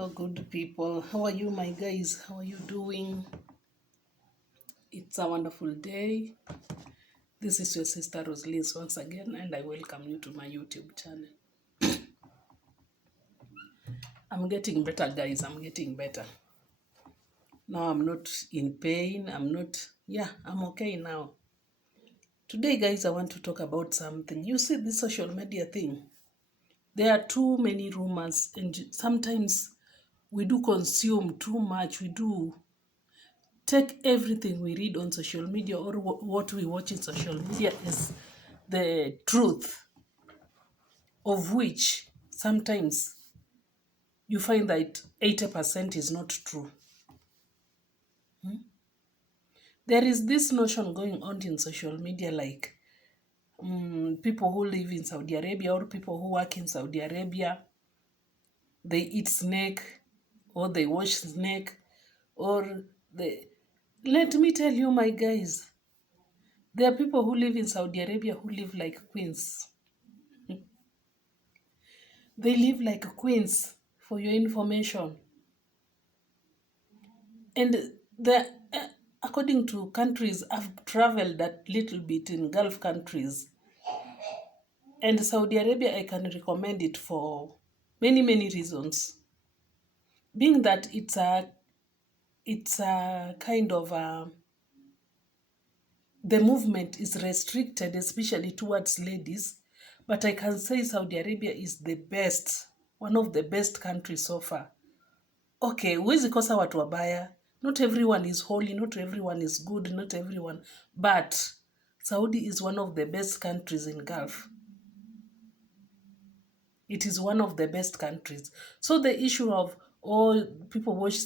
Hello, good people. How are you, my guys? How are you doing? It's a wonderful day. This is your sister Roslyn once again, and I welcome you to my YouTube channel. I'm getting better, guys. I'm getting better. Now I'm not in pain. I'm okay now. Today, guys, I want to talk about something. You see, this social media thing, there are too many rumors, and sometimes we do consume too much. We do take everything we read on social media or what we watch in social media as the truth, of which sometimes you find that 80% is not true. There is this notion going on in social media like people who live in Saudi Arabia or people who work in Saudi Arabia, they eat snake or they wash snake or they... Let me tell you, my guys, there are people who live in Saudi Arabia who live like queens. They live like queens, for your information. And according to countries, I've traveled a little bit in Gulf countries. And Saudi Arabia, I can recommend it for many, many reasons. Being that it's a kind of the movement is restricted, especially towards ladies. But I can say Saudi Arabia is the best, one of the best countries so far. Okay, huwezi kosa watu wabaya. Not everyone is holy, not everyone is good, not everyone. But Saudi is one of the best countries in Gulf. It is one of the best countries. So the issue of people watch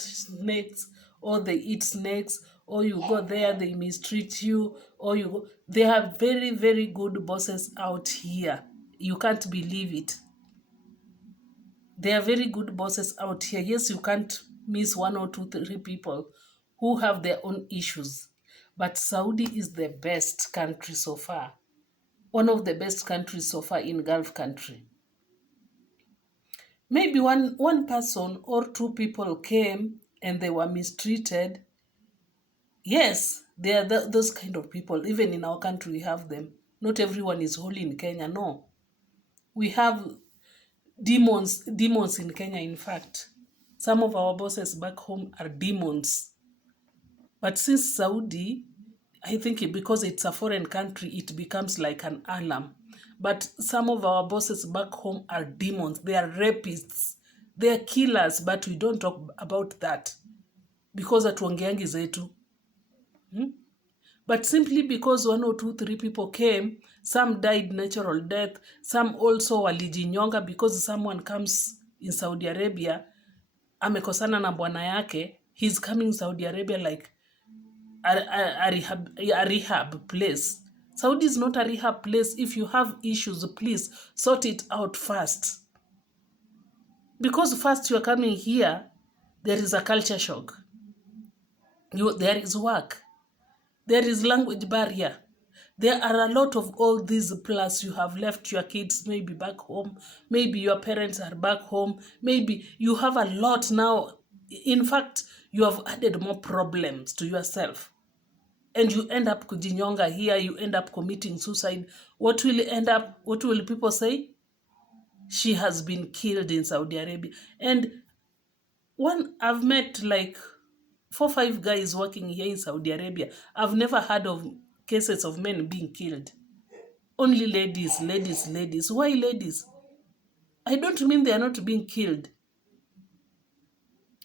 snakes, or they eat snakes, or you go there, they mistreat you, or you go... They have very, very good bosses out here. You can't believe it. There are very good bosses out here. Yes, you can't miss one or two, three people who have their own issues. But Saudi is the best country so far. One of the best countries so far in Gulf country. Maybe one person or two people came and they were mistreated. Yes, there are those kind of people. Even in our country, we have them. Not everyone is holy in Kenya. No. We have demons in Kenya, in fact. Some of our bosses back home are demons. But since Saudi, I think because it's a foreign country, it becomes like an alarm. But some of our bosses back home are demons. They are rapists. They are killers, but we don't talk about that. Because hatuongeangi zetu. But simply because one or two, three people came, some died natural death, some also walijinyonga because someone comes in Saudi Arabia, amekosana na bwana yake, he's coming Saudi Arabia like a rehab place. Saudi is not a rehab place. If you have issues, please sort it out first. Because first you are coming here, there is a culture shock. There is work. There is language barrier. There are a lot of all these, plus you have left your kids maybe back home. Maybe your parents are back home. Maybe you have a lot now. In fact, you have added more problems to yourself. And you end up kujinyonga here. You end up committing suicide. What will people say? She has been killed in Saudi Arabia. And I've met like 4 or 5 guys working here in Saudi Arabia. I've never heard of cases of men being killed. Only ladies. Why ladies? I don't mean they are not being killed.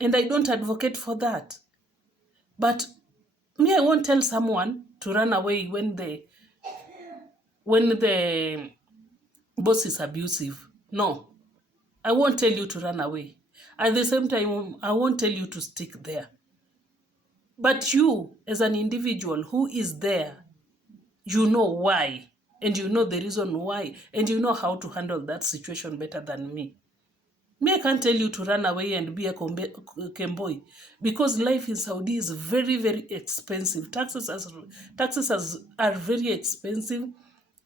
And I don't advocate for that. But me, I won't tell someone to run away when the boss is abusive. No. I won't tell you to run away. At the same time, I won't tell you to stick there. But you, as an individual who is there, you know why, and you know the reason why, and you know how to handle that situation better than me. Me, I can't tell you to run away and be a kemboy, because life in Saudi is very, very expensive. Taxes are very expensive.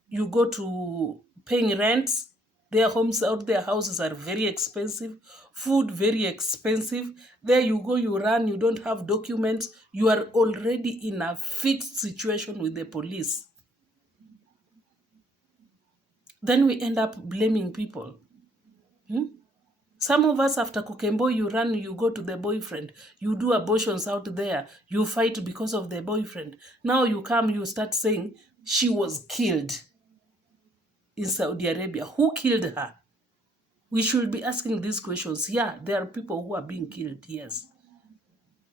You go to paying rents. Their homes out their houses are very expensive, food very expensive. There you go, you run, you don't have documents, you are already in a fixed situation with the police. Then we end up blaming people. Some of us, after Kukembo, you run, you go to the boyfriend, you do abortions out there, you fight because of the boyfriend. Now you come, you start saying she was killed in Saudi Arabia. Who killed her? We should be asking these questions. Yeah, there are people who are being killed, yes.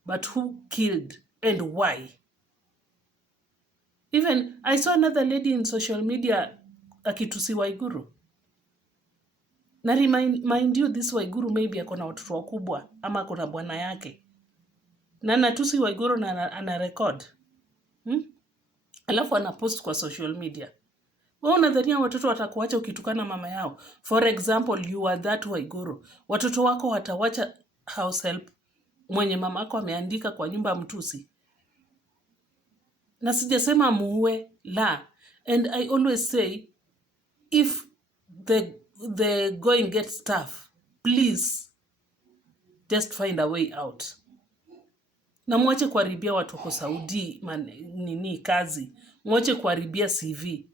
But who killed and why? Even, I saw another lady in social media akitusi Waiguru. Na mind you, this Waiguru maybe akona watoto wakubwa ama akona bwana yake. Na natusi Waiguru na ana record. Alafu anapost kwa social media. Wewe unadhania watoto watakuacha ukitukana mama yao? For example, you are that Waiguru. Watoto wako watawacha house help mwenye mama yako ameandika kwa nyumba mtusi? Na sijasema muue, la. And I always say, if the going gets tough, please just find a way out. Na mwache kuharibia watu wako Saudi kazi. Mwache kuharibia CV.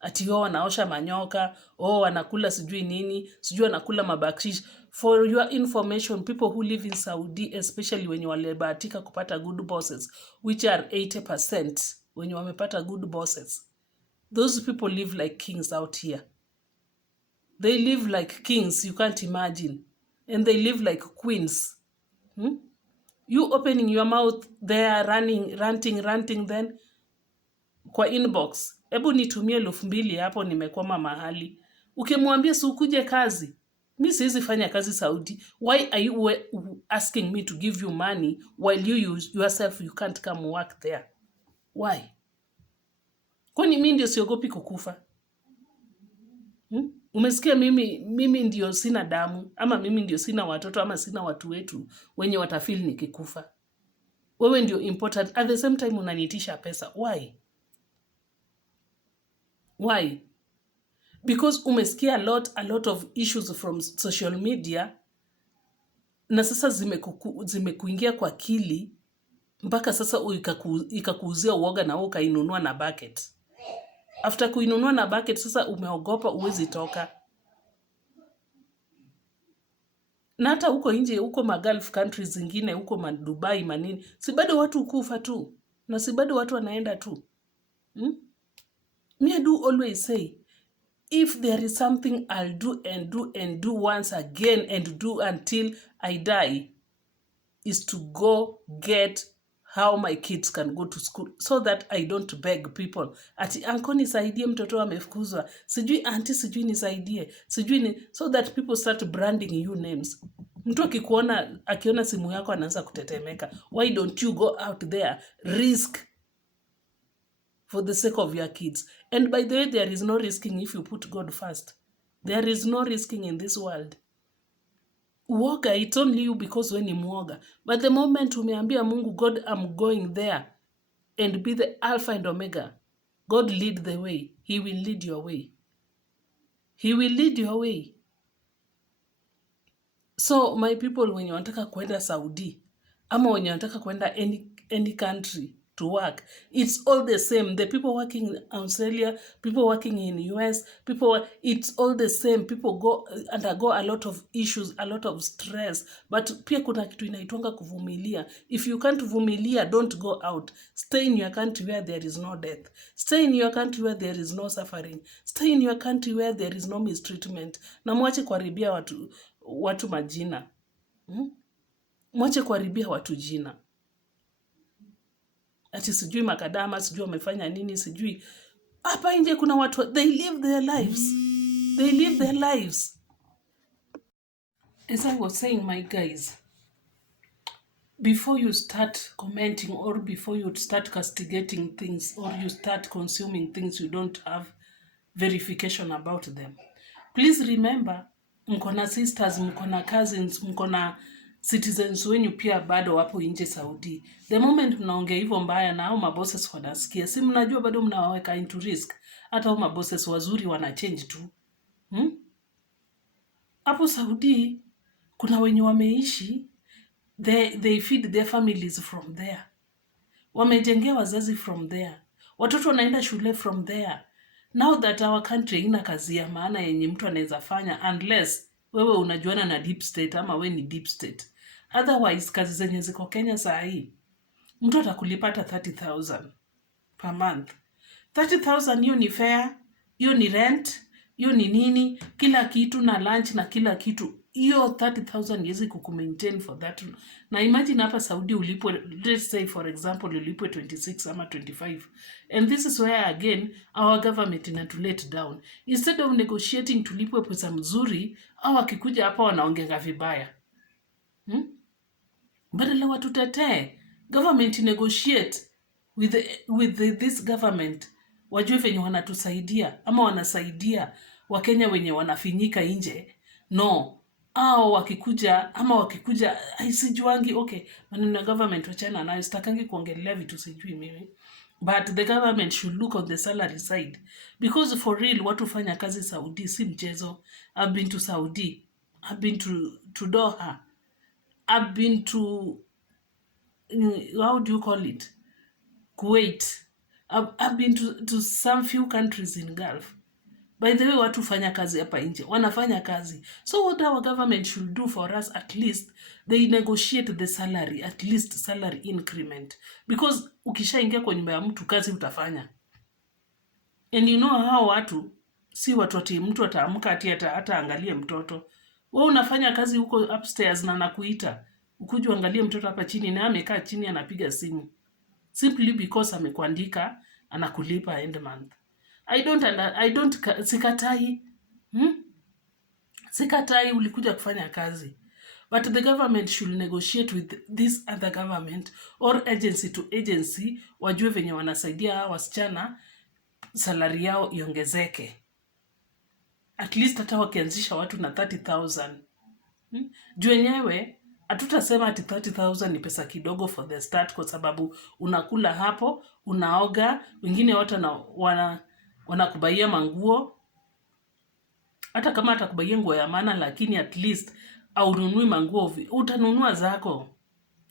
Ati wanaosha manyoka, wanakula sijui nini, sijui wanakula mabakshish. For your information, people who live in Saudi, especially wenye walibahatika kupata good bosses, which are 80% wenye wamepata good bosses, those people live like kings out here. They live like kings, you can't imagine. And they live like queens. You opening your mouth there, ranting then kwa inbox. Ebu nitumie 2,000 hapo nimekwama mahali. Ukimwambia si ukuje kazi. Mimi siwezi fanya kazi Saudi. Why are you asking me to give you money while you yourself you can't come work there? Why? Kwani mimi ndio siogopi kukufa? Umesikia mimi ndio sina damu, ama mimi ndio sina watoto, ama sina watu wetu wenye watafeel nikikufa? Wewe ndio important. At the same time unanitisha pesa. Why? Why? Because umesikia a lot of issues from social media, na sasa zimekuingia kwa akili, mpaka sasa ikakuuzia uoga na ukainunua na bucket. After kuinunua na bucket, sasa umeogopa uwezi toka. Na hata huko nje, huko Gulf countries zingine, huko Dubai manini, si bado watu kufa tu, na si bado watu wanaenda tu. Me, I do always say, if there is something I'll do and do and do once again and do until I die, is to go get how my kids can go to school, so that I don't beg people. Ati anko nisaidie mtoto amefukuzwa, sijui auntie sijui nisaidie, sijui ni, so that people start branding you names. Mtu akiona simu yako anaanza kutetemeka. Why don't you go out there, risk for the sake of your kids? And by the way, there is no risking if you put God first. There is no risking in this world. Uoga, it's only you because when ni muoga. But the moment umeambia Mungu, God, I'm going there, and be the Alpha and Omega, God lead the way. He will lead your way. He will lead your way. So my people, when you wanataka kwenda Saudi, ama when you wanataka kwenda any country to work, it's all the same. The people working in Australia, people working in US, it's all the same. People undergo a lot of issues, a lot of stress. But pia kuna kitu inaitwanga kuvumilia. If you can't vumilia, don't go out. Stay in your country where there is no death. Stay in your country where there is no suffering. Stay in your country where there is no mistreatment. Na mwache kuharibia watu majina. Mwache kuharibia watu jina. Ati sijui makadama, sijui wamefanya nini, sijui. Hapa nje kuna watu, they live their lives. They live their lives. As I was saying, my guys, before you start commenting, or before you start castigating things, or you start consuming things you don't have verification about them, please remember, mkona sisters, mkona cousins, mkona citizens wenyu pia bado wapo nje Saudi. The moment mnaongea hivyo mbaya na hao mabosses wanasikia, si mnajua bado mnawaweka into risk. Hata hao mabosses wazuri wana change tu. Hapo Saudi kuna wenye wameishi, they feed their families from there, wamejengea wazazi from there, watoto wanaenda shule from there. Now that our country ina kazi ya maana yenye mtu anaweza fanya, unless wewe unajuana na deep state ama we ni deep state. Otherwise kazi zenye ziko Kenya saa hii, mtu atakulipata 30,000 per month. 30,000 hiyo ni fare, hiyo ni rent, hiyo ni nini, kila kitu na lunch na kila kitu. Hiyo 30,000 yezi kukumaintain for that. Na imagine hapa Saudi ulipwe, let's say for example ulipwe 26 ama 25. And this is where again our government ina to let down. Instead of negotiating tulipwe pesa mzuri, au wakikuja hapa wanaongea vibaya. Badala watutetee, government negotiate with this government, wajue venye wanatusaidia ama wanasaidia Wakenya wenye wanafinyika nje. No, au wakikuja sijuangi. Okay, maneno ya government wachana nayo, sitakangi kuongelea vitu sijui mimi, but the government should look on the salary side, because for real watu fanya kazi Saudi si mchezo. I've been to Saudi, I've been to Doha, I've been to how do you call it, Kuwait. I've been to some few countries in Gulf. By the way, watu fanya kazi hapa nje, wanafanya kazi. So what our government should do for us, at least they negotiate the salary, at least salary increment, because ukishaingia kwa nyumba ya mtu kazi utafanya. And you know hao watu si watu ati mtu ataamka ati hata angalie mtoto. Wewe unafanya kazi huko upstairs na nakuita ukuje angalie mtoto hapa chini, na amekaa chini anapiga simu simply because amekuandika anakulipa end month. Sikatai. Sikatai ulikuja kufanya kazi. But the government should negotiate with this other government or agency to agency, wajue venye wanasaidia wasichana salari yao iongezeke. At least hata wakianzisha watu na 30,000. Juu wenyewe hatutasema ati 30,000 ni pesa kidogo for the start, kwa sababu unakula hapo, unaoga, wengine watu wanakubaia manguo. Hata kama atakubaia nguo ya maana, lakini at least au ununui manguo, utanunua zako.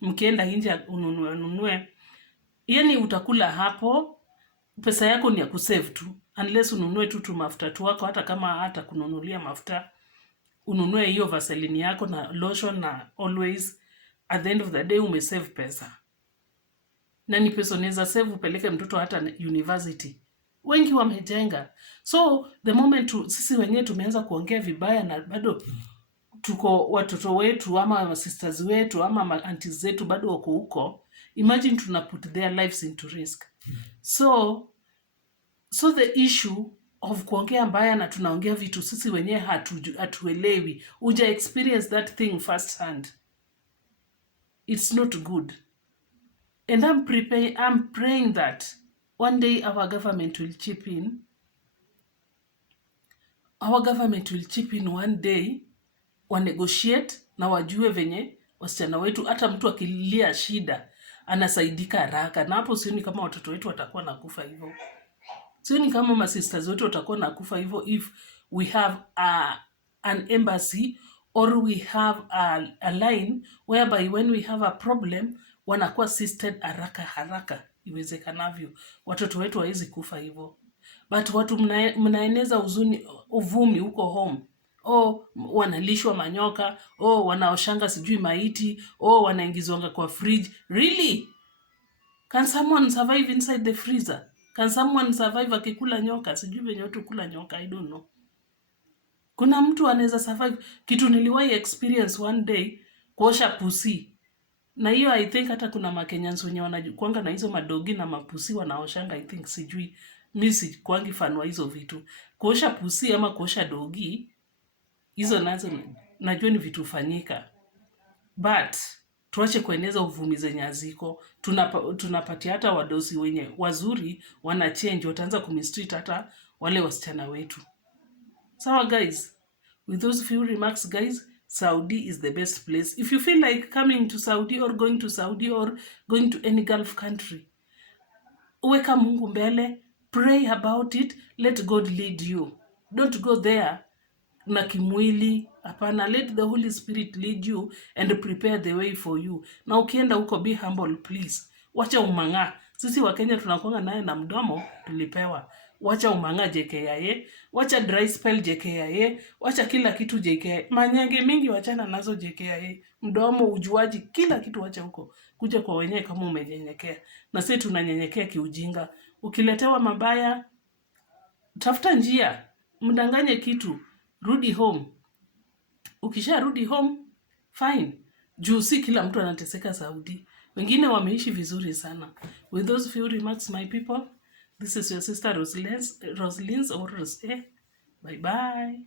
Mkienda nje ununue. Yani utakula hapo, pesa yako ni ya kusave tu. Unless ununue tu mafuta tu wako, hata kama hata kununulia mafuta, ununue hiyo vaseline yako na lotion, na always at the end of the day umesave pesa. Na ni pesa unaweza save upeleke mtoto hata university. Wengi wamejenga. So the moment sisi wenyewe tumeanza kuongea vibaya, na bado tuko watoto wetu ama sisters wetu ama aunties zetu bado wako huko, imagine tuna put their lives into risk. So the issue of kuongea mbaya na tunaongea vitu sisi wenyewe hatuelewi, uja experience that thing first hand, it's not good. And I'm praying that one day our government will chip in. Our government will chip in one day, wa negotiate na wajue venye wasichana wetu, hata mtu akilia shida anasaidika haraka. Na hapo sioni kama watoto wetu watakuwa nakufa hivyo. Sioni kama masisters wetu watakuwa nakufa hivyo if we have an embassy or we have a line whereby when we have a problem wanakuwa assisted haraka iwezekanavyo. Watoto wetu hawezi kufa hivyo. But watu mnaeneza uvumi huko home. Wanalishwa manyoka, wanaoshanga sijui maiti, wanaingizwanga kwa fridge. Really? Can someone survive inside the freezer? Can someone survive akikula nyoka? Sijui venye watu kula nyoka, I don't know. Kuna mtu anaweza survive? Kitu niliwahi experience one day, kuosha pusi. Na hiyo I think hata kuna Makenyans wenye wanakuanga na hizo madogi na mapusi wanaoshanga, I think, sijui. Mimi sikwangi fan wa hizo vitu. Kuosha pusi ama kuosha dogi, hizo nazo najua ni vitu fanyika. But tuache kueneza uvumi zenye haziko. Tunapatia hata wadosi wenye wazuri wana change, wataanza kumistreat hata wale wasichana wetu. Sawa guys, with those few remarks guys, Saudi is the best place. If you feel like coming to Saudi or going to Saudi or going to any Gulf country, weka Mungu mbele, pray about it, let God lead you. Don't go there na kimwili. Hapana, let the Holy Spirit lead you and prepare the way for you. Na ukienda huko, be humble please. Wacha umang'aa. Sisi wa Kenya tunakuanga naye na mdomo tulipewa. Wacha umang'aa JKIA, wacha dry spell JKIA, wacha kila kitu JKIA. Manyenge mingi wachana nazo JKIA. Mdomo, ujuaji, kila kitu wacha huko. Kuja kwa wenyewe kama umenyenyekea. Na sisi tunanyenyekea kiujinga. Ukiletewa mabaya, tafuta njia, mdanganye kitu, rudi home. Ukisha rudi home, fine. Juu si kila mtu anateseka Saudi. Wengine wameishi vizuri sana. With those few remarks, my people, this is your sister Roslyn's or Rose. Bye bye.